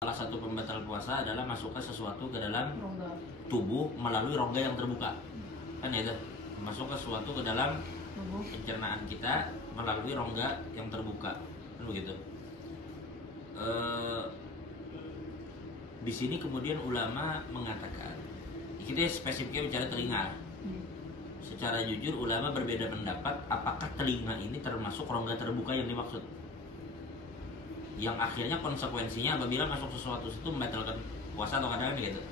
Salah satu pembatal puasa adalah masukkan sesuatu ke dalam tubuh melalui rongga yang terbuka. Kan ya itu, masuk sesuatu ke dalam pencernaan kita melalui rongga yang terbuka. Kan begitu. Di sini kemudian ulama mengatakan, kita spesifiknya bicara telinga. Secara jujur ulama berbeda pendapat apakah telinga ini termasuk rongga terbuka yang dimaksud. Yang akhirnya konsekuensinya apabila masuk sesuatu itu membatalkan puasa atau kadang-kadang gitu.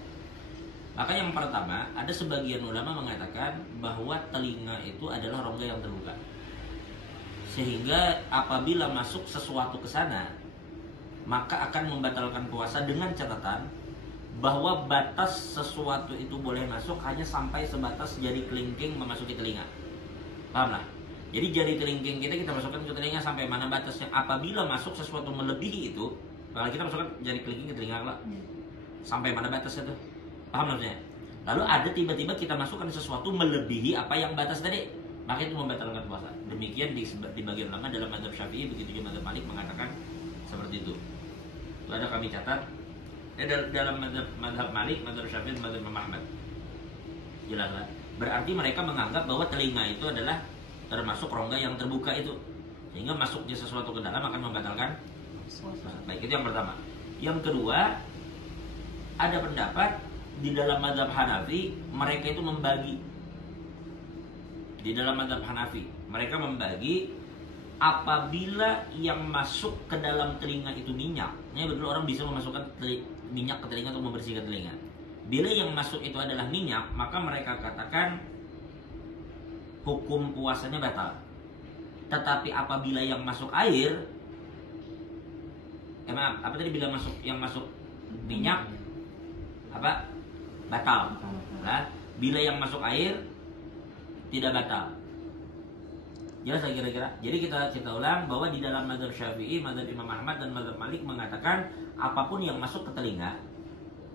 Maka yang pertama, ada sebagian ulama mengatakan bahwa telinga itu adalah rongga yang terbuka. Sehingga apabila masuk sesuatu ke sana, maka akan membatalkan puasa dengan catatan bahwa batas sesuatu itu boleh masuk hanya sampai sebatas jari kelingking memasuki telinga. Paham lah? Jadi jari kelingking kita masukkan ke telinga sampai mana batasnya. Apabila masuk sesuatu melebihi itu, kalau kita masukkan jari kelingking ke telinga lah, sampai mana batasnya tuh? Paham maksudnya? Lalu ada tiba-tiba kita masukkan sesuatu melebihi apa yang batas tadi, maka itu membatalkan puasa. Demikian di bagian ulama dalam mazhab Syafi'i, begitu juga mazhab Malik mengatakan seperti itu. Itu ada kami catat. Dalam mazhab Malik, mazhab Syafi'i, mazhab Imam Ahmad. Jelas lah. Berarti mereka menganggap bahwa telinga itu adalah termasuk rongga yang terbuka itu, sehingga masuknya sesuatu ke dalam akan membatalkan puasa. Baik, itu yang pertama. Yang kedua, ada pendapat di dalam mazhab Hanafi, mereka itu membagi. Di dalam mazhab Hanafi, mereka membagi apabila yang masuk ke dalam telinga itu minyak. Ini betul orang bisa memasukkan minyak ke telinga untuk membersihkan telinga. Bila yang masuk itu adalah minyak, maka mereka katakan hukum puasanya batal. Tetapi apabila yang masuk air, apa tadi bila masuk yang masuk minyak apa? Batal. Nah, bila yang masuk air tidak batal. Jelas saya kira-kira. Jadi kita ulang bahwa di dalam mazhab Syafi'i, mazhab Imam Ahmad dan mazhab Malik mengatakan apapun yang masuk ke telinga,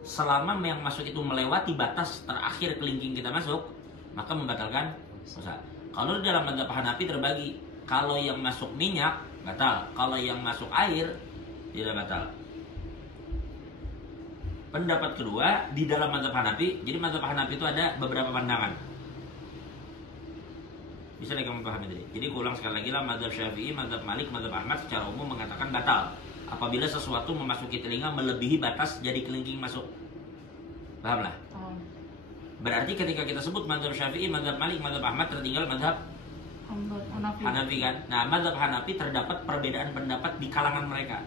selama yang masuk itu melewati batas terakhir kelingking kita masuk, maka membatalkan puasa. Kalau di dalam mazhab Hanafi terbagi, kalau yang masuk minyak batal, kalau yang masuk air tidak batal. Pendapat kedua di dalam mazhab Hanafi, jadi mazhab Hanafi itu ada beberapa pandangan. Bisa kamu pahami tadi. Jadi ulang sekali lagi lah, mazhab Syafi'i, mazhab Malik, mazhab Ahmad secara umum mengatakan batal apabila sesuatu memasuki telinga melebihi batas jari kelingking masuk. Paham lah? Berarti ketika kita sebut mazhab Syafi'i, mazhab Malik, mazhab Ahmad, tertinggal mazhab Hanafi kan? Nah, mazhab Hanafi terdapat perbedaan pendapat di kalangan mereka.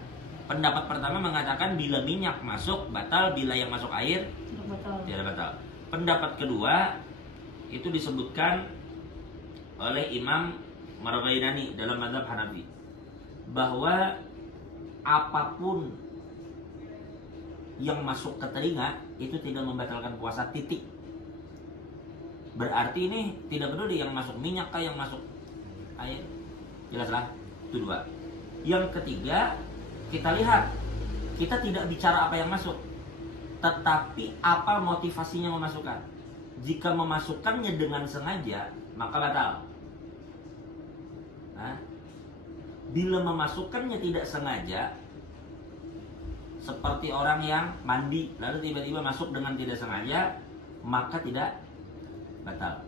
Pendapat pertama mengatakan bila minyak masuk batal, bila yang masuk air tidak batal. Pendapat kedua itu disebutkan oleh Imam Marghainani dalam mazhab Hanafi bahwa apapun yang masuk ke telinga itu tidak membatalkan puasa, titik. Berarti ini tidak peduli yang masuk minyak kah yang masuk air. Jelaslah. Itu dua. Yang ketiga, kita lihat, kita tidak bicara apa yang masuk, tetapi apa motivasinya memasukkan. Jika memasukkannya dengan sengaja, maka batal. Nah, bila memasukkannya tidak sengaja, seperti orang yang mandi lalu tiba-tiba masuk dengan tidak sengaja, maka tidak batal.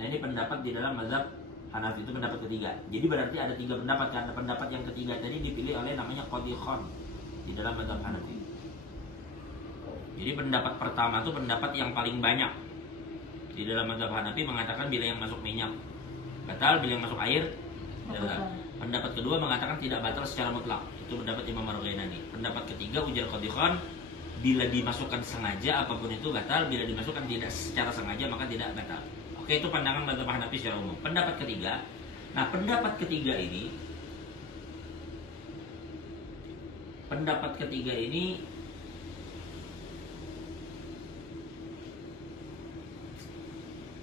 Nah, ini pendapat di dalam mazhab Hanafi, itu pendapat ketiga. Jadi berarti ada tiga pendapat, karena pendapat yang ketiga tadi dipilih oleh namanya Qadhi Khan di dalam mazhab Hanafi. Jadi pendapat pertama itu pendapat yang paling banyak di dalam mazhab Hanafi, mengatakan bila yang masuk minyak batal, bila yang masuk air tidak batal. Pendapat kedua mengatakan tidak batal secara mutlak, itu pendapat Imam Marghainani. Pendapat ketiga ujar Qadhi Khan, bila dimasukkan sengaja apapun itu batal, bila dimasukkan tidak secara sengaja maka tidak batal. Oke, itu pandangan mazhab Hanafi secara umum. Pendapat ketiga, nah pendapat ketiga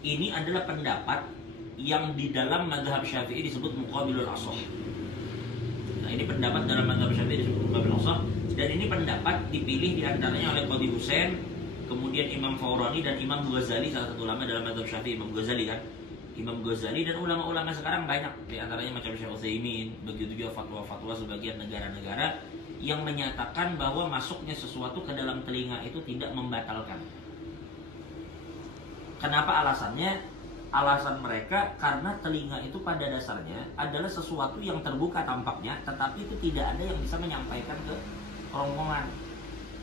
ini adalah pendapat yang di dalam mazhab Syafi'i disebut muqabilul ashah. Nah, ini pendapat dalam mazhab Syafi'i disebut muqabilul ashah, dan ini pendapat dipilih diantaranya oleh Qadhi Husain, kemudian Imam Fawrani dan Imam Ghazali, salah satu ulama dalam mazhab Syafi'i, Imam Ghazali kan. Imam Ghazali dan ulama-ulama sekarang banyak, di antaranya macam Syekh Utsaimin, begitu juga fatwa-fatwa sebagian negara-negara yang menyatakan bahwa masuknya sesuatu ke dalam telinga itu tidak membatalkan. Kenapa alasannya? Alasan mereka karena telinga itu pada dasarnya adalah sesuatu yang terbuka tampaknya, tetapi itu tidak ada yang bisa menyampaikan ke kerongkongan,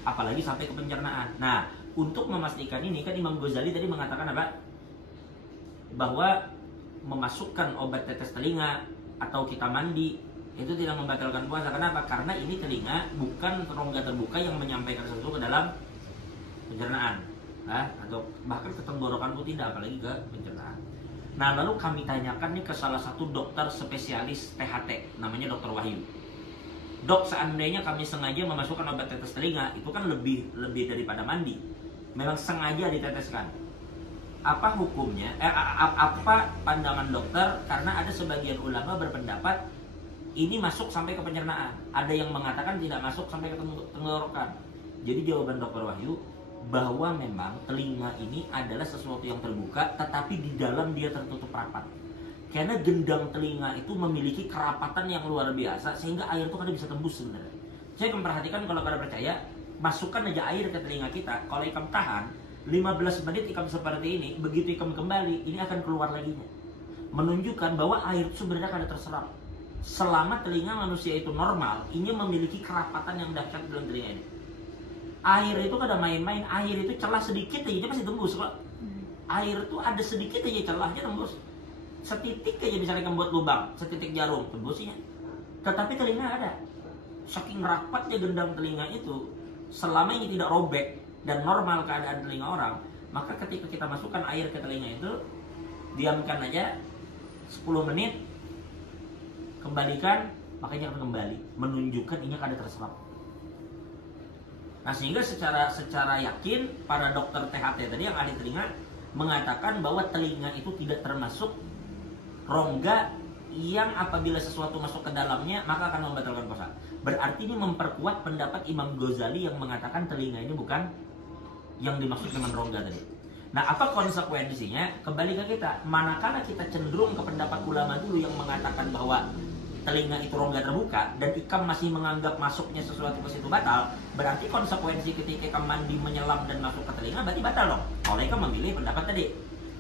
apalagi sampai ke pencernaan. Nah, untuk memastikan ini kan Imam Ghazali tadi mengatakan apa? Bahwa memasukkan obat tetes telinga atau kita mandi itu tidak membatalkan puasa. Kenapa? Karena ini telinga bukan rongga terbuka yang menyampaikan sesuatu ke dalam pencernaan, atau bahkan ke tenggorokan pun tidak, apalagi ke pencernaan. Nah, lalu kami tanyakan nih ke salah satu dokter spesialis THT, namanya Dokter Wahyu. Dok, seandainya kami sengaja memasukkan obat tetes telinga, itu kan lebih daripada mandi. Memang sengaja diteteskan. Apa hukumnya? Apa pandangan dokter? Karena ada sebagian ulama berpendapat ini masuk sampai ke pencernaan. Ada yang mengatakan tidak masuk sampai ke tenggorokan. Jadi jawaban Dokter Wahyu bahwa memang telinga ini adalah sesuatu yang terbuka, tetapi di dalam dia tertutup rapat. Karena gendang telinga itu memiliki kerapatan yang luar biasa, sehingga air itu kada bisa tembus sebenarnya. Saya memperhatikan kalau kada percaya, masukkan aja air ke telinga kita. Kalau ikam tahan 15 menit ikam seperti ini, begitu ikam kembali, ini akan keluar lagi. Menunjukkan bahwa air itu sebenarnya kada terserap. Selama telinga manusia itu normal, ini memiliki kerapatan yang dahsyat dalam telinga ini. Air itu kada main-main, air itu celah sedikit aja pasti tembus kok. Air itu ada sedikit aja celahnya tembus. Setitik aja bisa kamu buat lubang, setitik jarum tembusnya. Tetapi telinga ada. Saking rapatnya gendang telinga itu, selama ini tidak robek dan normal keadaan telinga orang, maka ketika kita masukkan air ke telinga itu, diamkan aja 10 menit, kembalikan, makanya akan kembali, menunjukkan ini kada terserap. Nah, sehingga secara yakin para dokter THT tadi yang ahli telinga mengatakan bahwa telinga itu tidak termasuk rongga yang apabila sesuatu masuk ke dalamnya maka akan membatalkan puasa. Berarti ini memperkuat pendapat Imam Ghazali yang mengatakan telinga ini bukan yang dimaksud dengan rongga tadi. Nah, apa konsekuensinya? Kembali ke kita. Manakala kita cenderung ke pendapat ulama dulu yang mengatakan bahwa telinga itu rongga terbuka dan ikam masih menganggap masuknya sesuatu ke situ batal, berarti konsekuensi ketika ikam mandi menyelam dan masuk ke telinga berarti batal dong. Kalau ikam memilih pendapat tadi.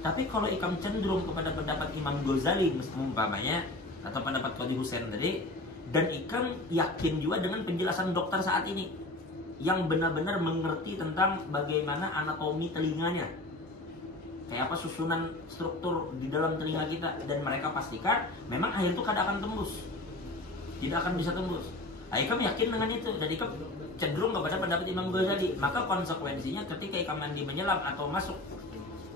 Tapi kalau ikam cenderung kepada pendapat Imam Ghazali umpamanya atau pendapat Qadhi Husain tadi, dan ikam yakin juga dengan penjelasan dokter saat ini yang benar-benar mengerti tentang bagaimana anatomi telinganya, kayak apa susunan struktur di dalam telinga kita, dan mereka pastikan memang air itu kada akan tembus, tidak akan bisa tembus. Ikam yakin dengan itu dan ikam cenderung kepada pendapat Imam Ghazali, maka konsekuensinya ketika ikam mandi menyelam atau masuk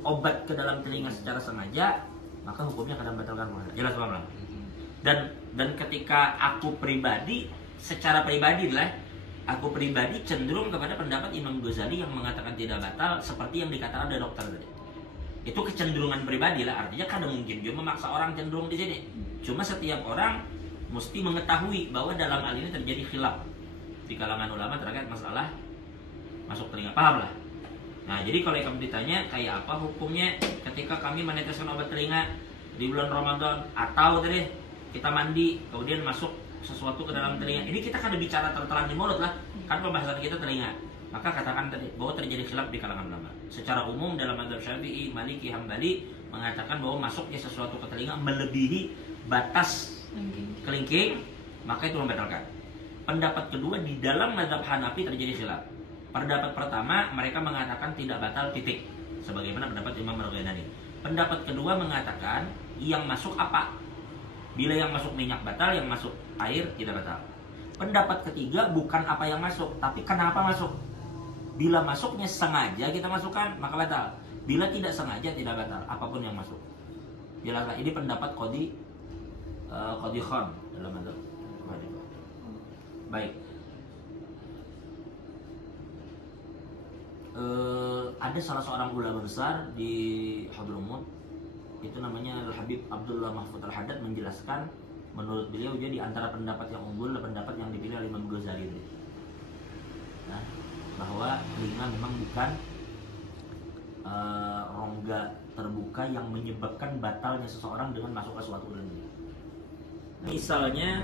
obat ke dalam telinga secara sengaja, maka hukumnya akan membatalkan puasa. Jelas Bang? Dan ketika aku pribadi, secara pribadi lah, aku pribadi cenderung kepada pendapat Imam Ghazali yang mengatakan tidak batal, seperti yang dikatakan oleh dokter tadi. Itu kecenderungan pribadi lah, artinya kadang mungkin juga memaksa orang cenderung di sini. Cuma setiap orang mesti mengetahui bahwa dalam hal ini terjadi khilaf di kalangan ulama terkait masalah masuk telinga. Paham lah? Nah, jadi kalau kamu ditanya kayak apa hukumnya ketika kami meneteskan obat telinga di bulan Ramadan, atau tadi kita mandi kemudian masuk sesuatu ke dalam telinga. Ini kita kan bicara tertelan di mulut lah, kan pembahasan kita telinga. Maka katakan tadi bahwa terjadi khilaf di kalangan ulama. Secara umum dalam mazhab Syafi'i, Maliki, Hambali mengatakan bahwa masuknya sesuatu ke telinga melebihi batas kelingking, maka itu membatalkan. Pendapat kedua di dalam mazhab Hanafi terjadi khilaf. Pendapat pertama mereka mengatakan tidak batal titik, sebagaimana pendapat Imam Al-Ghazali. Pendapat kedua mengatakan yang masuk apa? Bila yang masuk minyak batal, yang masuk air tidak batal. Pendapat ketiga bukan apa yang masuk, tapi kenapa masuk. Bila masuknya sengaja kita masukkan, maka batal. Bila tidak sengaja tidak batal, apapun yang masuk. Jelaslah, ini pendapat Qadhi Khan dalam mazhab. Baik. Ada salah seorang ulama besar di Hadramut, itu namanya Al-Habib Abdullah Mahfud Al-Haddad, menjelaskan menurut beliau jadi antara pendapat yang unggul dan pendapat yang dipilih oleh Imam Ghazali itu. Nah, bahwa telinga memang bukan rongga terbuka yang menyebabkan batalnya seseorang dengan masuk ke suatu bulan. Misalnya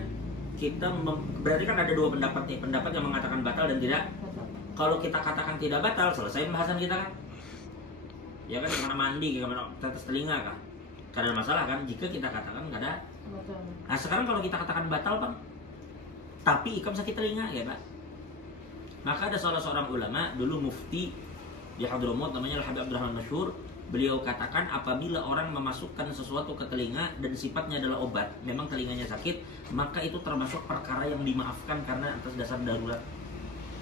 berarti kan ada dua pendapat nih, pendapat yang mengatakan batal dan tidak. Kalau kita katakan tidak batal, selesai pembahasan kita kan. Ya kan, kemana mandi, kemana tetes telinga kan, gak ada masalah kan jika kita katakan nggak ada. Nah sekarang kalau kita katakan batal Bang, tapi ikam sakit telinga ya Pak, maka ada salah seorang ulama dulu mufti di Hadramut namanya Al-Habib Abdurrahman Masyhur. Beliau katakan apabila orang memasukkan sesuatu ke telinga dan sifatnya adalah obat, memang telinganya sakit, maka itu termasuk perkara yang dimaafkan karena atas dasar darurat.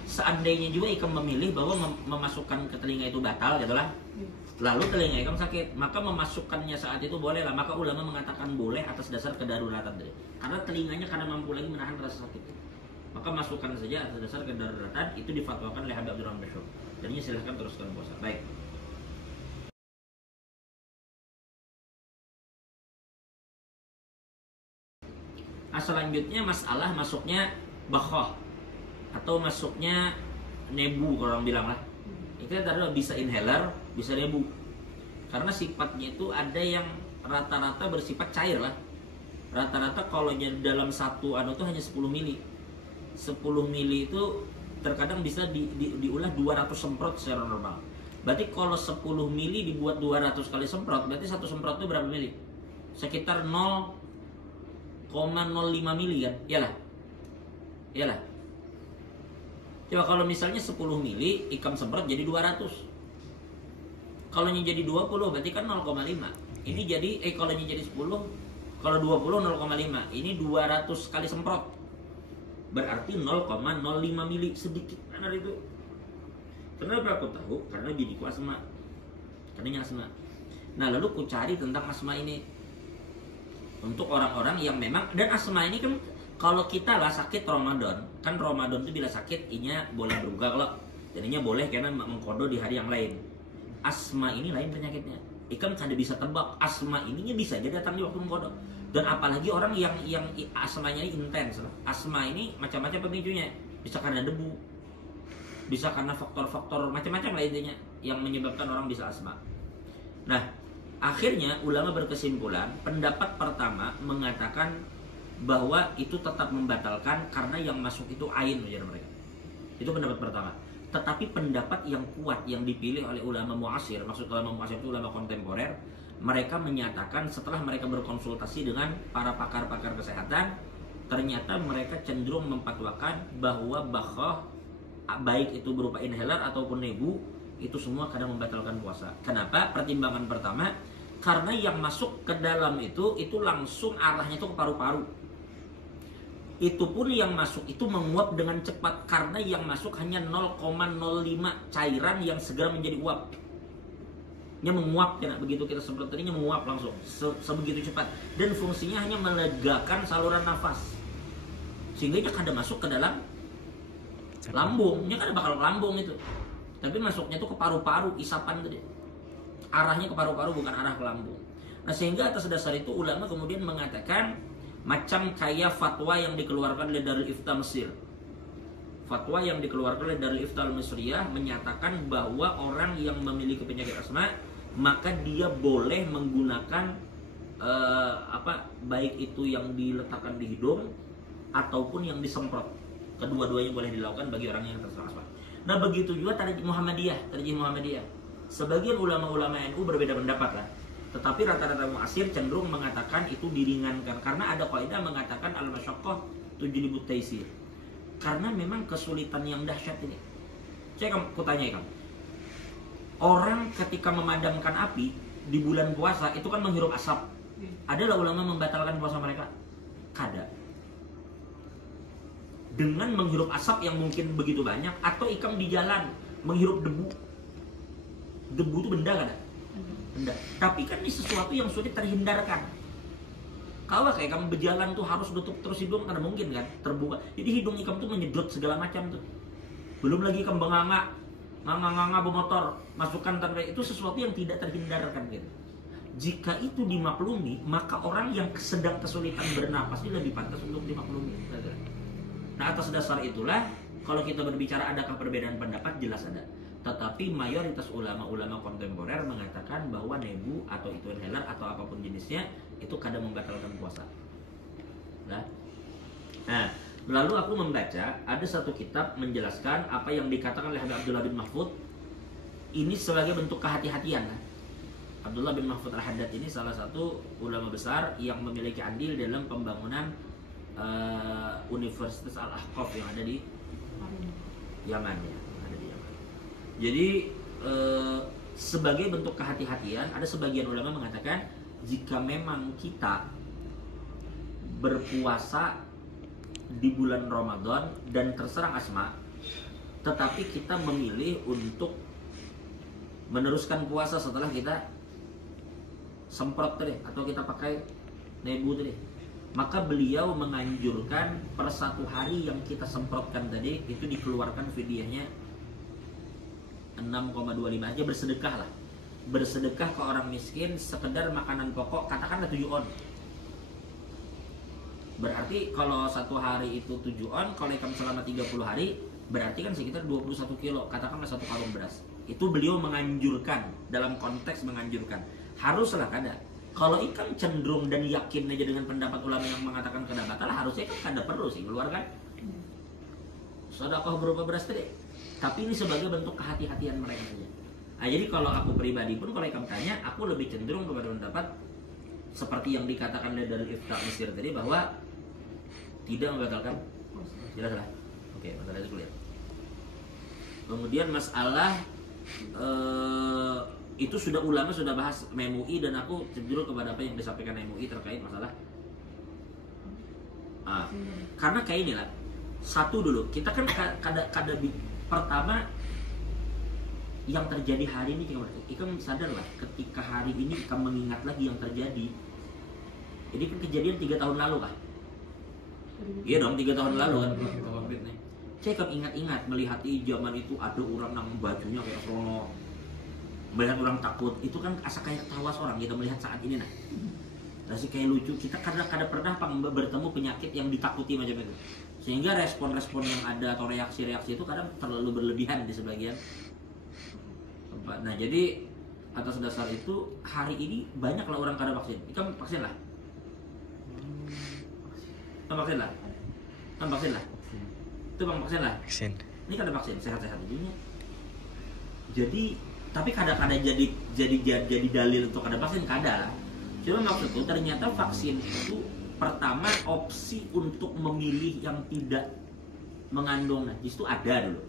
Seandainya juga ikam memilih bahwa memasukkan ke telinga itu batal gitu lah, lalu telinga ikam sakit, maka memasukkannya saat itu boleh lah. Maka ulama mengatakan boleh atas dasar kedaruratan tadi, karena telinganya karena mampu lagi menahan rasa sakit, maka masukkan saja atas dasar kedaruratan. Itu difatwakan oleh Habib Abdurrahman Masyhur. Dan ini silahkan teruskan puasa. Baik. Selanjutnya masalah masuknya bakhah atau masuknya nebu, kalau orang bilang lah. Itu adalah bisa inhaler, bisa nebu. Karena sifatnya itu ada yang rata-rata bersifat cair lah. Rata-rata kalau dalam satu tuh hanya 10 mili. 10 mili itu terkadang bisa diulah 200 semprot secara normal. Berarti kalau 10 mili dibuat 200 kali semprot, berarti satu semprot itu berapa mili? Sekitar 0,05 mili kan? Iyalah. Iyalah. Coba kalau misalnya 10 mili ikam semprot jadi 200. Kalau ini jadi 20 berarti kan 0,5. Ini jadi kalau ini jadi 10, kalau 20 0,5. Ini 200 kali semprot. Berarti 0,05 mili, sedikit benar itu. Kenapa aku tahu? Karena biniku asma. Karena asma. Nah, lalu ku cari tentang asma ini. Untuk orang-orang yang memang, dan asma ini kan kalau kita lah sakit Ramadan, kan Ramadan itu bila sakit inya boleh berbuka kalau jadinya boleh karena mengkodo di hari yang lain. Asma ini lain penyakitnya. Ikam kada bisa tebak asma ininya bisa jadi datang di waktu mengkodo. Dan apalagi orang yang asmanya ini intens. Asma ini macam-macam pemicunya. Bisa karena debu, bisa karena faktor-faktor macam-macam lah intinya yang menyebabkan orang bisa asma. Nah, akhirnya ulama berkesimpulan, pendapat pertama mengatakan bahwa itu tetap membatalkan karena yang masuk itu ain ujar mereka. Itu pendapat pertama. Tetapi pendapat yang kuat yang dipilih oleh ulama muasir, maksud ulama muasir itu ulama kontemporer, mereka menyatakan setelah mereka berkonsultasi dengan para pakar-pakar kesehatan, ternyata mereka cenderung memfatwakan bahwa bakhah baik itu berupa inhaler ataupun nebu itu semua kadang membatalkan puasa. Kenapa? Pertimbangan pertama, karena yang masuk ke dalam itu langsung arahnya itu ke paru-paru. Itu pun yang masuk itu menguap dengan cepat karena yang masuk hanya 0,05 cairan yang segera menjadi uap. Nya menguap ya, begitu kita semprot tadinya menguap langsung sebegitu cepat dan fungsinya hanya melegakan saluran nafas sehingga dia kada masuk ke dalam lambung, dia kada bakal ke lambung itu, tapi masuknya itu ke paru-paru, isapan tadi arahnya ke paru-paru bukan arah ke lambung. Nah sehingga atas dasar itu ulama kemudian mengatakan macam kayak fatwa yang dikeluarkan oleh Darul Ifta Mesir. Fatwa yang dikeluarkan oleh Darul Ifta Mesiriyah menyatakan bahwa orang yang memiliki penyakit asma maka dia boleh menggunakan baik itu yang diletakkan di hidung ataupun yang disemprot. Kedua-duanya boleh dilakukan bagi orang yang terserang asma. Nah begitu juga tarjih Muhammadiyah. Sebagian ulama-ulama NU berbeda pendapat lah. Tetapi rata-rata muasir cenderung mengatakan itu diringankan karena ada kaidah mengatakan al-masyaqqah tujlibut taisir. Karena memang kesulitan yang dahsyat ini. Saya tanya kamu. Orang ketika memadamkan api di bulan puasa itu kan menghirup asap. Adalah ulama membatalkan puasa mereka? Kada. Dengan menghirup asap yang mungkin begitu banyak atau ikam di jalan menghirup debu. Debu itu benda kada? Benda. Tapi kan ini sesuatu yang sulit terhindarkan. Kalau kayak kamu berjalan tuh harus tutup terus hidung, karena mungkin kan terbuka. Jadi hidung ikam tuh menyedot segala macam tuh. Belum lagi ikam nganga bermotor, masukkan tanpa itu sesuatu yang tidak terhindarkan gitu. Jika itu dimaklumi, maka orang yang sedang kesulitan bernapas ini lebih pantas untuk dimaklumi. Nah atas dasar itulah kalau kita berbicara adakah perbedaan pendapat, jelas ada. Tetapi mayoritas ulama-ulama kontemporer mengatakan bahwa nebu atau itu inhaler atau apapun jenisnya itu kadang membatalkan puasa. Nah, Nah, lalu aku membaca ada satu kitab menjelaskan apa yang dikatakan oleh Habib Abdullah bin Mahfud ini sebagai bentuk kehati-hatian. Abdullah bin Mahfud Al-Haddad ini salah satu ulama besar yang memiliki andil dalam pembangunan Universitas Al-Ahqaf yang ada di Yaman ya, ada di Yaman. Jadi sebagai bentuk kehati-hatian, ada sebagian ulama mengatakan jika memang kita berpuasa di bulan Ramadan dan terserang asma, tetapi kita memilih untuk meneruskan puasa setelah kita semprot tadi atau kita pakai nebu tadi, maka beliau menganjurkan per satu hari yang kita semprotkan tadi itu dikeluarkan fidyahnya 6,25 aja, bersedekah lah, bersedekah ke orang miskin sekedar makanan pokok, katakanlah 7 on. Berarti kalau satu hari itu 7 on, kalau ikan selama 30 hari berarti kan sekitar 21 kilo, katakanlah 1 karung beras. Itu beliau menganjurkan, dalam konteks menganjurkan. Haruslah kada. Kalau ikan cenderung dan yakin aja dengan pendapat ulama yang mengatakan kada batal, harusnya kan kada perlu sih keluarkan sedekah berupa beras tadi. Tapi ini sebagai bentuk kehati-hatian mereka saja. Nah, jadi kalau aku pribadi pun kalau ikan tanya, aku lebih cenderung kepada pendapat seperti yang dikatakan dari Ifta Mesir tadi, bahwa tidak membatalkan. Jelas lah. Oke, masalah itu clear. Kemudian masalah itu sudah ulama sudah bahas MUI, dan aku cenderung kepada apa yang disampaikan MUI terkait masalah karena kayak inilah. Satu dulu, kita kan kada pertama yang terjadi hari ini, Ikam sadar lah ketika hari ini Ikam mengingat lagi yang terjadi. Jadi kan kejadian 3 tahun lalu kah? Iya dong, 3 tahun lalu kan COVID nih. Saya kan ingat-ingat melihat zaman itu ada orang yang bajunya kayak sono, melihat orang takut, itu kan asa kayak tawas orang kita melihat saat ini nah. Rasanya kayak lucu, kita kadang-kadang pernah bertemu penyakit yang ditakuti macam itu. Sehingga respon-respon yang ada atau reaksi-reaksi itu kadang terlalu berlebihan di sebagian tempat. Nah, jadi atas dasar itu hari ini banyaklah orang kada vaksin. Ikam vaksin lah. Vaksin lah. Vaksin lah. Itu bang vaksin lah. Vaksin. Ini kada vaksin, sehat-sehat aja. Jadi, tapi kadang-kadang jadi dalil untuk kada vaksin kada lah. Cuma maksudku ternyata vaksin itu pertama opsi untuk memilih yang tidak mengandung najis itu ada dulu.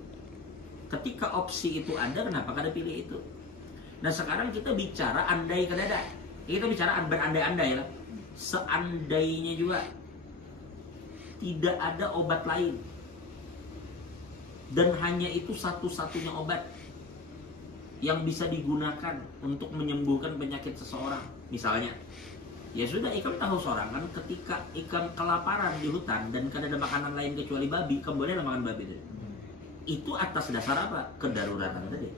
Ketika opsi itu ada, kenapa kada pilih itu? Nah sekarang kita bicara andai kada ada. Kita bicara berandai-andai lah. Seandainya juga tidak ada obat lain dan hanya itu satu-satunya obat yang bisa digunakan untuk menyembuhkan penyakit seseorang, misalnya, ya sudah, Ikam tahu sorangan ketika Ikam kelaparan di hutan dan kada ada makanan lain kecuali babi, Ikam boleh makan babi tadi. Itu atas dasar apa? Kedaruratan tadi.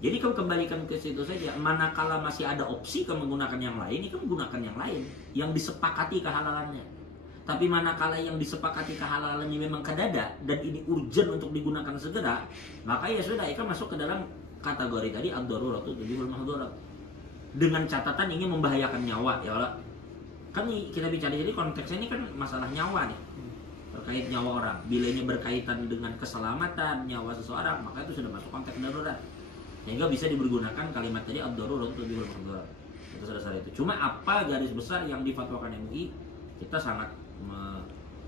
Jadi Ikam kembalikan ke situ saja. Manakala masih ada opsi Ikam menggunakan yang lain, Ikam menggunakan yang lain yang disepakati kehalalannya. Tapi manakala yang disepakati kehalalannya memang kadada dan ini urgent untuk digunakan segera, maka ya sudah, Ikam masuk ke dalam kategori tadi ad-daruratu tubihul mahdurat. Dengan catatan ingin membahayakan nyawa, ya Allah. Kan kita bicara, jadi konteksnya ini kan masalah nyawa nih, terkait nyawa orang. Bila ini berkaitan dengan keselamatan nyawa seseorang, maka itu sudah masuk konteks darurat, sehingga bisa dipergunakan kalimat tadi ad-daruratu tubihul mahdurat. Itu dasar itu. Cuma apa garis besar yang difatwakan MUI, kita sangat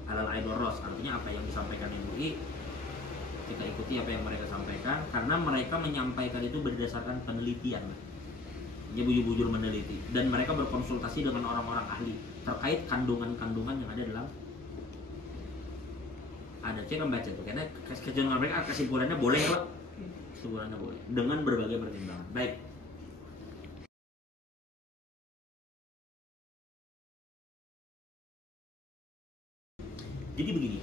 alal ain waros, artinya apa yang disampaikan MUI kita ikuti apa yang mereka sampaikan, karena mereka menyampaikan itu berdasarkan penelitian. Dia bujur-bujur meneliti dan mereka berkonsultasi dengan orang-orang ahli terkait kandungan-kandungan yang ada dalam. Ada cek membaca tuh, karena kecenderungan mereka kesimpulannya boleh kok, kesimpulannya boleh dengan berbagai pertimbangan. Baik. Jadi begini,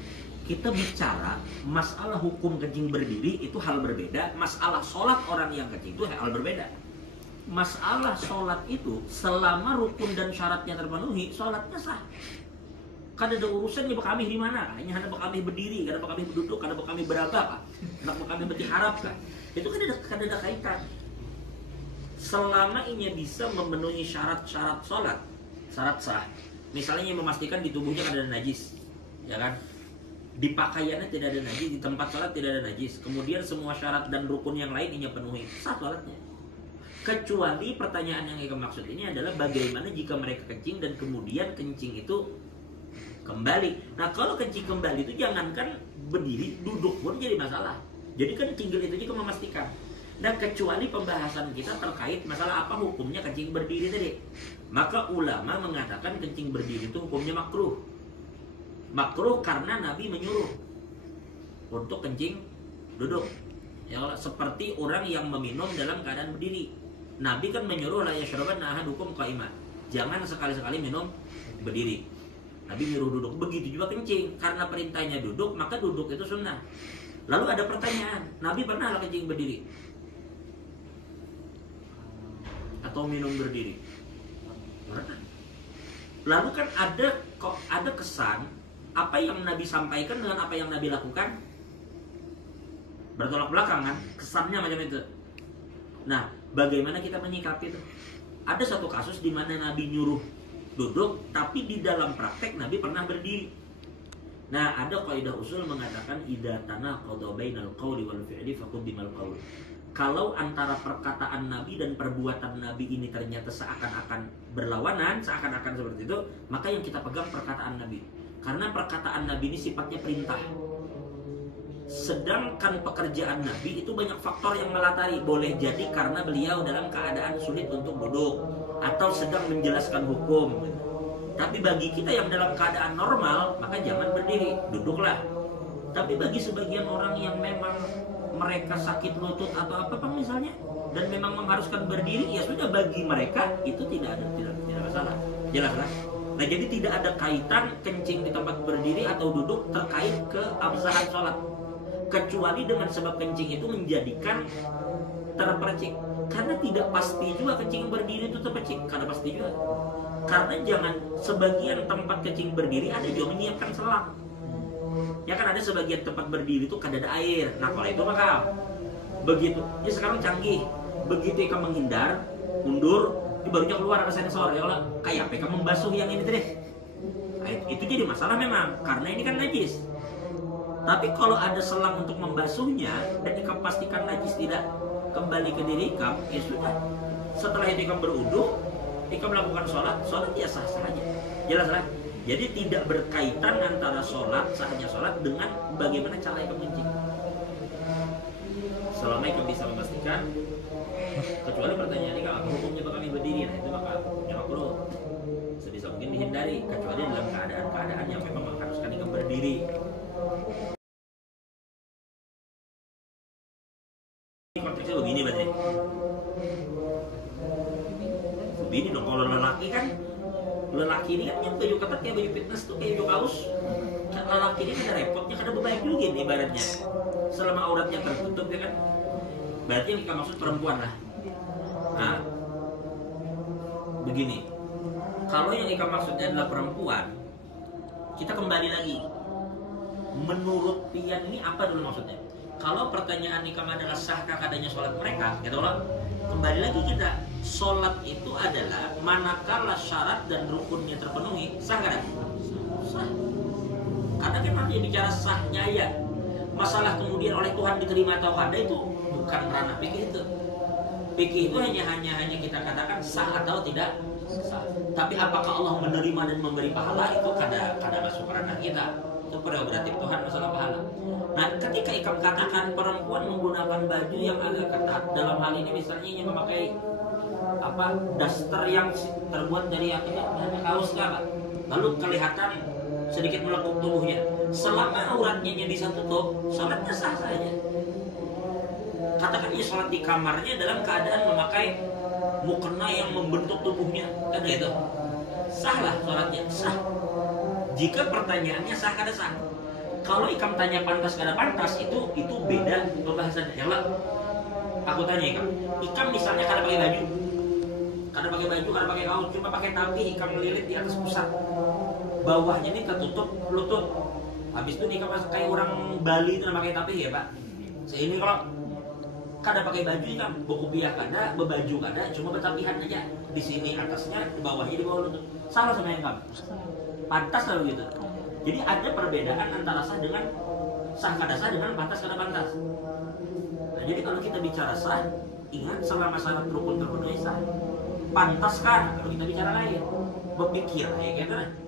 kita bicara masalah hukum kencing berdiri itu hal berbeda, masalah sholat orang yang kencing itu hal berbeda. Masalah sholat itu selama rukun dan syaratnya terpenuhi, sholatnya sah. Kada ada urusannya bekami di mana, hanya ada bekami berdiri, kada bekami berduduk, kada bekami berapa, kada bekami berharap kah? Itu kan ada kaitan. Selama ini bisa memenuhi syarat-syarat sholat, syarat sah. Misalnya memastikan di tubuhnya kada ada najis. ya kan? Di pakaiannya tidak ada najis, di tempat sholat tidak ada najis, kemudian semua syarat dan rukun yang lain ia penuhi, sah sholatnya. Kecuali pertanyaan yang Ikam maksud ini adalah bagaimana jika mereka kencing dan kemudian kencing itu kembali. Nah kalau kencing kembali itu jangankan berdiri, duduk pun jadi masalah. Jadi kan kencing itu juga memastikan. Dan kecuali pembahasan kita terkait masalah apa hukumnya kencing berdiri tadi, maka ulama mengatakan kencing berdiri itu hukumnya makruh. Makruh karena Nabi menyuruh untuk kencing duduk. Ya, seperti orang yang meminum dalam keadaan berdiri. Nabi kan menyuruh la yashrabanna ahadukum qa'iman. Jangan sekali-sekali minum berdiri. Nabi menyuruh duduk. Begitu juga kencing, karena perintahnya duduk, maka duduk itu sunnah. Lalu ada pertanyaan, Nabi pernah lah kencing berdiri? Atau minum berdiri? Pernah. Lalu kan ada kesan apa yang Nabi sampaikan dengan apa yang Nabi lakukan bertolak belakang kan, kesannya macam itu. Nah, bagaimana kita menyikapi itu? Ada satu kasus di mana Nabi nyuruh duduk, tapi di dalam praktek Nabi pernah berdiri. Nah, ada kaidah usul mengatakan idza tanaqada bainal qawli wal fi'li faqaddimal qawl. Kalau antara perkataan Nabi dan perbuatan Nabi ini ternyata seakan-akan berlawanan, seakan-akan seperti itu, maka yang kita pegang perkataan Nabi. Karena perkataan Nabi ini sifatnya perintah. Sedangkan pekerjaan Nabi itu banyak faktor yang melatari. Boleh jadi karena beliau dalam keadaan sulit untuk duduk atau sedang menjelaskan hukum. Tapi bagi kita yang dalam keadaan normal, maka jangan berdiri, duduklah. Tapi bagi sebagian orang yang memang mereka sakit lutut atau apa misalnya, dan memang mengharuskan berdiri, ya sudah, bagi mereka itu tidak masalah. Jelas lah. Nah, jadi tidak ada kaitan kencing di tempat berdiri atau duduk terkait keabsahan sholat, kecuali dengan sebab kencing itu menjadikan terpercik. Karena tidak pasti juga kencing berdiri itu terpercik, karena pasti juga. Karena jangan sebagian tempat kencing berdiri ada juga menyiapkan selang. Ya kan, ada sebagian tempat berdiri itu kan ada air. Nah kalau itu maka begitu. Ya sekarang canggih. Begitu ikan menghindar, mundur, barunya keluar ada sensor. Ya Allah, kayak apa ikan membasuh yang ini tadi. Nah, itu jadi masalah memang, karena ini kan najis. Tapi kalau ada selang untuk membasuhnya dan ikan pastikan najis tidak kembali ke diri ikan, ya sudah. Setelah itu ikan berwudu, ikan melakukan sholat ya sah-sah saja. Jelas lah. Jadi tidak berkaitan antara sahnya sholat dengan bagaimana cara ikan kencing. Selama ikan bisa memastikan, kecuali pertanyaan ikan apa hukumnya kami berdiri, nah itu maka yang makruh. Sebisa mungkin dihindari, kecuali dalam keadaan-keadaan yang memang mengharuskan ikan berdiri. Konteksnya begini berarti. Begini dong, kalau lelaki kan, lelaki ini kan yang baju ketat kayak baju fitness tuh, kayak baju kaos. Lelaki ini ada repotnya, ada beban juga nih ibaratnya. Selama auratnya tertutup ya kan. Berarti yang kita maksud perempuan lah. Nah, begini. Kalau yang Ika maksudnya adalah perempuan, kita kembali lagi. Menurut Pian ini apa dulu maksudnya? Kalau pertanyaan Ika adalah sahkah adanya sholat mereka, gitu loh. Kembali lagi kita, sholat itu adalah manakala syarat dan rukunnya terpenuhi, sah kan? Sah. Karena kan dia bicara sahnya ya. Masalah kemudian oleh Tuhan diterima atau ada itu bukan ranah fikih itu. Fikih itu hanya kita katakan sah atau tidak sah. Tapi apakah Allah menerima dan memberi pahala itu kada masuk ranah kita. Itu prerogatif Tuhan masalah pahala. Nah, ketika Ikam katakan perempuan menggunakan baju yang agak ketat, dalam hal ini misalnya yang memakai daster yang terbuat dari kaos apa, lalu kelihatan sedikit melekuk tubuhnya, selama auratnya bisa tutup, sholatnya sah saja. Katakan dia sholat di kamarnya dalam keadaan memakai mukena yang membentuk tubuhnya, kan itu sah lah sholatnya, sah. Jika pertanyaannya sah kada sah. Kalau Ikam tanya pantas kada pantas, itu beda pembahasannya. Ya lah, aku tanya Ikam misalnya kada pakai baju, kada pakai kaos, cuma pakai tapi Ikam melilit di atas pusat, bawahnya ini tertutup lutut. Habis itu Ikam kayak orang Bali itu pakai tapi ya Pak. Ini kalau kada pakai baju Ikam, berkopiah kada, berbaju kada, cuma bertapihan aja. Di sini atasnya, di bawahnya di bawah lutut. Salah sama Ikam. Pantas kalau gitu. Jadi ada perbedaan antara sah kada sah dengan pantas kada pantas. Nah, jadi kalau kita bicara sah, ingat selama syarat rukun terpenuhi sah. Pantas kan kalau kita bicara lain. Berpikir ya kan.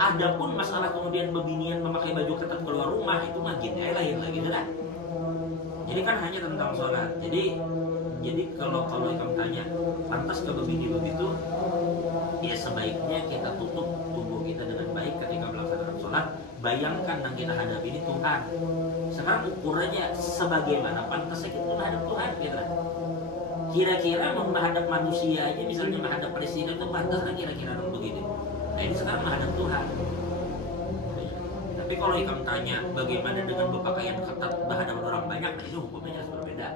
Adapun masalah kemudian bebinian memakai baju ketat keluar rumah itu makin lain lagi dah. Jadi kan hanya tentang sholat. Jadi kalau kamu tanya pantas ke bebini begitu, ya sebaiknya kita tutup tubuh kita dengan baik ketika melaksanakan sholat. Bayangkan yang kita hadapi ini Tuhan. Sekarang ukurannya sebagaimana pantasnya kita menghadap Tuhan kita. Kira-kira menghadap manusia aja, misalnya menghadap presiden itu pantas kan kira-kira begitu. Nah ini sekarang menghadap Tuhan. Tapi kalau kamu tanya bagaimana dengan berpakaian ketat berhadapan orang banyak, nah itu hukumnya jelas berbeda.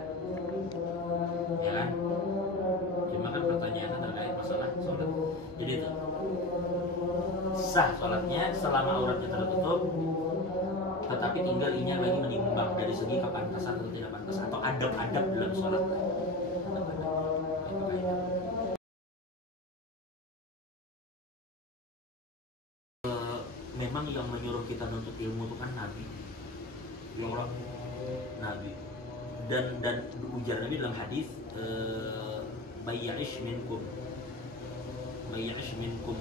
Ya kan? Cuma kan pertanyaannya terkait masalah sholat. Jadi itu sah sholatnya selama auratnya tertutup, tetapi tinggal inya lagi menimbang dari segi kepantasan atau tidak pantas atau adab-adab dalam sholat. Memang yang menyuruh kita menuntut ilmu itu kan Nabi, ya Allah, Nabi. Dan ujar Nabi dalam hadis, Bayya'ish minkum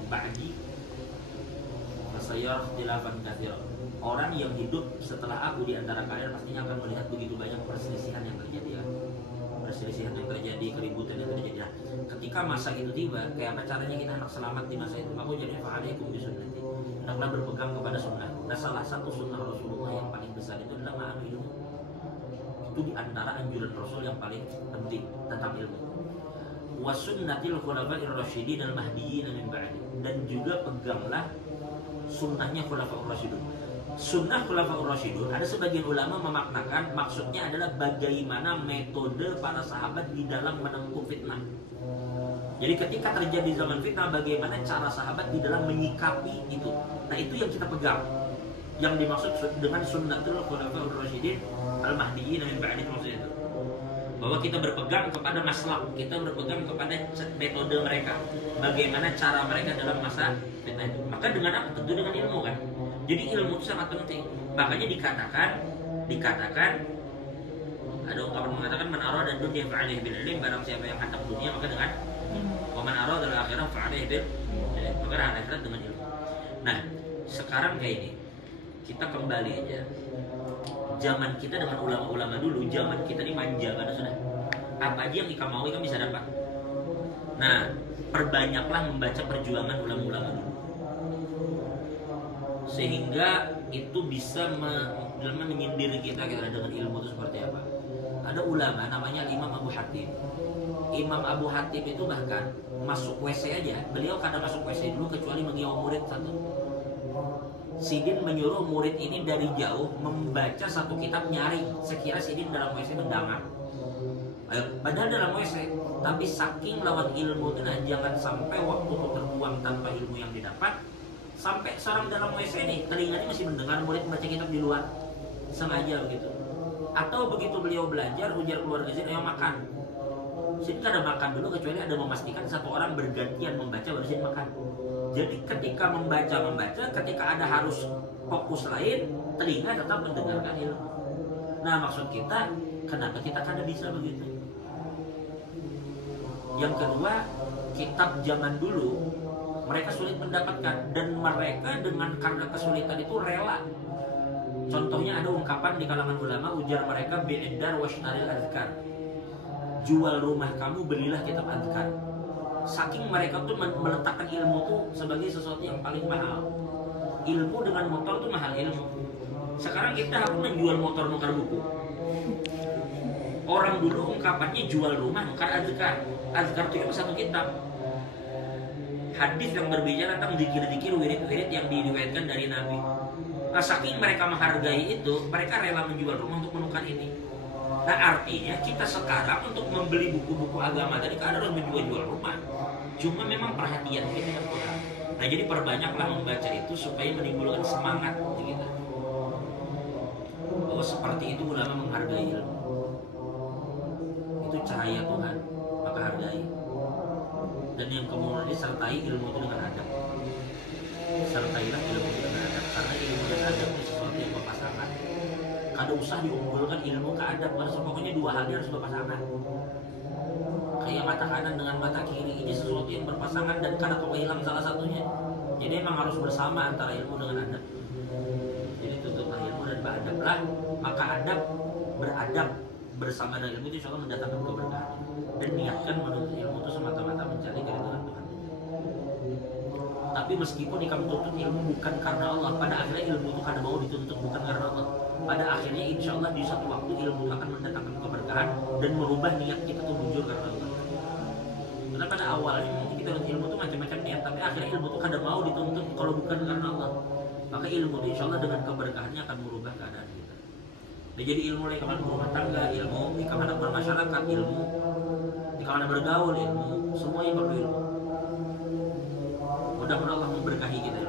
ba'di fasayar ikhtilafan katsira. Orang yang hidup setelah aku di antara kalian pastinya akan melihat begitu banyak perselisihan yang terjadi, keributan yang terjadi. Nah, ketika masa itu tiba, kayak apa caranya kita hendak selamat di masa itu? Aku jadinya fa'alaikum bisunnati. Hendaklah berpegang kepada sunnah. Nah, salah satu sunnah Rasulullah yang paling besar itu adalah ma'anu ilmu. Itu di antara anjuran Rasul yang paling penting tentang ilmu. Wa sunnatil khulafa'ir rasyidin al-mahdiyyin min ba'di. Dan juga peganglah sunnahnya khulafa'ur rasyidun. Sunnah khulafa'ur rasyidun, ada sebagian ulama memaknakan maksudnya adalah bagaimana metode para sahabat di dalam menempuh fitnah. Jadi ketika terjadi zaman fitnah, bagaimana cara sahabat di dalam menyikapi itu. Nah itu yang kita pegang, yang dimaksud dengan sunnatul khulafa'ur rasyidin al-mahdiyyin min ba'di, maksudnya itu bahwa kita berpegang kepada maslak, kita berpegang kepada metode mereka, bagaimana cara mereka dalam masa fitnah itu. Maka dengan apa? Tentu dengan ilmu kan. Jadi ilmu itu sangat penting. Makanya dikatakan ada ungkapan mengatakan man arada dunya fa'alaihi bil ilm, barang siapa yang hendak dunia maka dengan wa man arada al akhirah fa'alaihi bil ilm, maka akhirat dengan ilmu. Nah, sekarang kayak ini kita kembali aja. Zaman kita dengan ulama-ulama dulu, zaman kita ini manja kan sudah. Apa aja yang kita mau kan bisa dapat. Nah, perbanyaklah membaca perjuangan ulama-ulama dulu. Sehingga itu bisa menyindir kita dengan ilmu itu seperti apa. Ada ulama namanya Imam Abu Hatim. Imam Abu Hatim itu bahkan masuk WC aja, beliau kadang masuk WC dulu kecuali mengiau murid satu. Sidin menyuruh murid ini dari jauh membaca satu kitab nyaring, sekira Sidin dalam WC mendangar. Padahal dalam WC, tapi saking lawan ilmu itu, nah jangan sampai waktu itu terbuang tanpa ilmu yang didapat. Sampai seorang dalam WC nih, telinganya masih mendengar murid membaca kitab di luar, sengaja begitu. Atau begitu beliau belajar, ujar keluarga Sidin, ayo makan. Sidin kada makan dulu kecuali ada memastikan satu orang bergantian membaca baru Sidin makan. Jadi ketika membaca, ketika ada harus fokus lain, telinga tetap mendengarkan ilmu. Nah maksud kita, kenapa kita kada bisa begitu? Yang kedua, kitab zaman dulu mereka sulit mendapatkan, dan mereka dengan karena kesulitan itu rela. Contohnya ada ungkapan di kalangan ulama, ujar mereka bi'idar washtaril azkar. Jual rumah kamu, belilah kitab azkar. Saking mereka tuh meletakkan ilmu tuh sebagai sesuatu yang paling mahal. Ilmu dengan motor tuh mahal ilmu. Sekarang kita aku menjual motor nukar buku. Orang dulu ungkapannya jual rumah nukar azkar. Azkar itu cuma satu kitab. Hadis yang berbicara tentang zikir-zikir, wirid-wirid yang diriwayatkan dari Nabi. Nah, saking mereka menghargai itu, mereka rela menjual rumah untuk menukar ini. Nah artinya kita sekarang untuk membeli buku-buku agama tadi kan harus menjual rumah. Cuma memang perhatian kita yang kurang. Nah jadi perbanyaklah membaca itu supaya menimbulkan semangat kita. Bahwa seperti itu ulama menghargai ilmu. Itu cahaya Tuhan, maka hargai. Dan yang kemudian disertai ilmu itu dengan adab. Sertailah ilmu itu dengan susah diunggulkan ilmu ke adab, karena pokoknya dua hal ini harus berpasangan. Kayak mata kanan dengan mata kiri, ini sesuatu yang berpasangan, dan karena kalau hilang salah satunya, jadi emang harus bersama antara ilmu dengan adab. Jadi tuntutlah ilmu dan beradablah, maka adab beradab bersama dengan ilmu itu insya Allah mendatangkan keberkahan. Dan niatkan menuntut ilmu itu semata-mata mencari keridhaan Tuhan. Tapi meskipun kamu tuntut ilmu bukan karena Allah, pada akhirnya ilmu itu karena mau dituntut bukan karena Allah. Pada akhirnya insya Allah di satu waktu ilmu itu akan mendatangkan keberkahan dan merubah niat kita tuh bujur karena Allah. Karena pada awalnya mungkin kita lihat ilmu itu macam-macam niat, tapi akhirnya ilmu itu kadang mau dituntut kalau bukan karena Allah. Maka ilmu itu insya Allah dengan keberkahannya akan merubah keadaan kita. Dan jadi ilmu di kalangan rumah tangga, ilmu di kalangan bermasyarakat, ilmu di kalangan bergaul, ilmu semuanya perlu ilmu. Mudah-mudahan Allah memberkahi kita.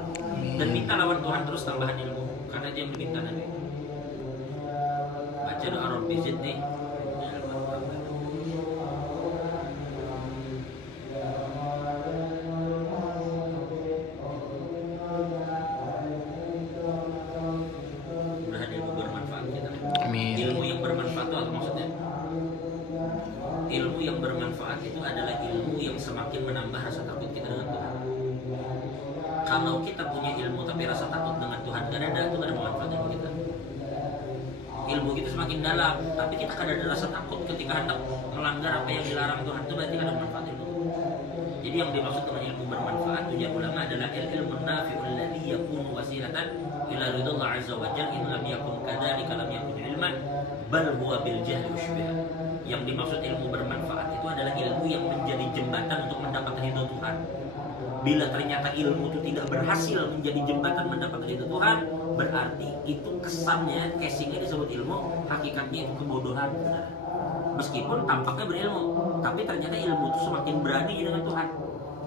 Dan minta lawan Tuhan terus tambahan ilmu, karena dia yang diminta Nabi. Baca doa Rabbi zidni. Mudah-mudahan ilmu bermanfaat kita. Amin. Ilmu yang bermanfaat itu apa maksudnya? Ilmu yang bermanfaat itu adalah ilmu yang semakin menambah rasa takut kita dengan Tuhan. Kalau kita punya ilmu tapi rasa takut dengan Tuhan gak ada, itu gak ada manfaatnya bagi kita. Ilmu kita semakin dalam, tapi kita kadang ada rasa takut ketika hendak melanggar apa yang dilarang Tuhan, itu berarti gak ada manfaat ilmu. Jadi yang dimaksud dengan ilmu bermanfaat tujuan ulama adalah ilmu nafi'ul ladzi yakunu wasilatan ila ridallah azza wa jalla in lam yakun kadzalika lam yakun ilman bal huwa bil jahli usybiha. Yang dimaksud ilmu bermanfaat itu adalah ilmu yang menjadi jembatan untuk mendapat ridho Tuhan. Bila ternyata ilmu itu tidak berhasil menjadi jembatan mendapatkan ridho Tuhan, berarti itu kesannya, casingnya disebut ilmu, hakikatnya itu kebodohan. Meskipun tampaknya berilmu, tapi ternyata ilmu itu semakin berani dengan Tuhan,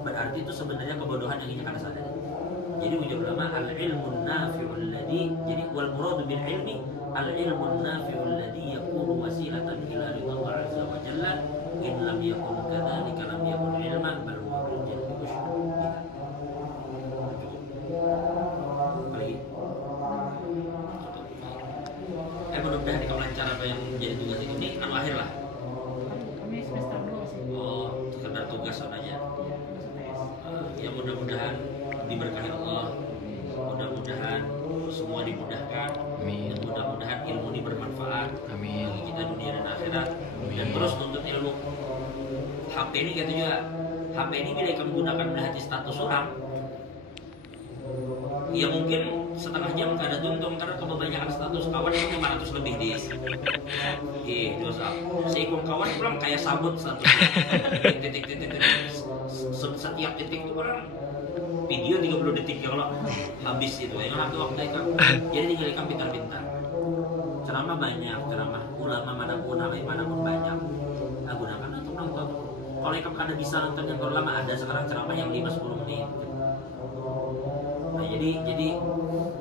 berarti itu sebenarnya kebodohan yang ingin kita sadari. Jadi wujud ulama al-ilmun nafi'ul ladzi, jadi wal muradu bil ilmi al-ilmun nafi'ul ladzi yakunu wasilatan ila ridallah azza wa jalla in lam yakun kadzalika lam yakun ilman bal huwa bil jahli usybiha. Mudah-mudahan kamu lancar apa yang menjadi tugas ini kan akhir lah. Kami semester 2 sih. Oh, sekedar tugas saja. Ya mudah-mudahan diberkahi Allah. Mudah-mudahan semua dimudahkan. Amin. Dan mudah-mudahan ilmu ini bermanfaat Amin. bagi kita dunia dan akhirat. Amin. Dan terus nuntut ilmu. HP ini kata juga, HP ini bila kamu gunakan melihat status orang, ya mungkin setengah jam gak ada tuntung karena kebanyakan status kawan itu 500 lebih di WhatsApp. Seikut kawan pulang kayak sabut status. Titik-titik. Setiap titik itu orang video 30 detik ya kalau habis itu ya kan waktu itu. Jadi tinggal ikan pintar-pintar. Ceramah banyak, ceramah ulama manapun banyak. Nah, gunakan untuk nonton. Kalau ikan kada bisa nonton yang ulama, ada sekarang ceramah yang 5-10 menit. Nah, jadi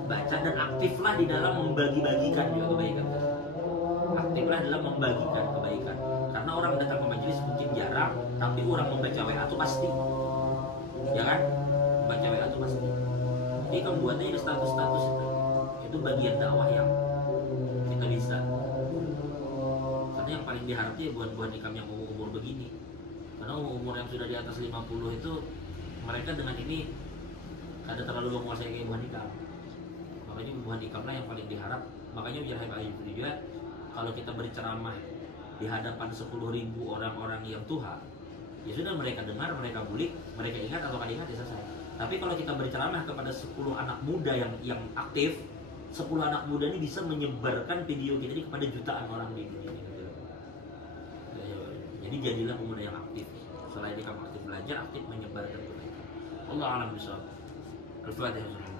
baca dan aktiflah di dalam membagi-bagikan juga kebaikan. Aktiflah dalam membagikan kebaikan. Karena orang datang ke majelis mungkin jarang, tapi orang membaca WA itu pasti. Ya kan? Baca WA itu pasti. Jadi kamu buatnya di status-status itu bagian dakwah yang kita bisa. Karena yang paling diharapnya buat nikam yang umur begini. Karena umur yang sudah di atas 50 itu mereka dengan ini ada terlalu menguasai keilmuan nikam. Makanya keilmuan nikam lah yang paling diharap. Makanya biar Habib juga kalau kita berceramah di hadapan 10.000 orang-orang yang tua, ya sudah mereka dengar, mereka bulik, mereka ingat atau kan ingat ya selesai. Tapi kalau kita berceramah kepada 10 anak muda yang aktif, 10 anak muda ini bisa menyebarkan video kita ini kepada jutaan orang di dunia ini. Jadi jadilah pemuda yang aktif. Selain kamu aktif belajar, aktif menyebarkan kebaikan. Allah alam bisawab. Al-Fatihah.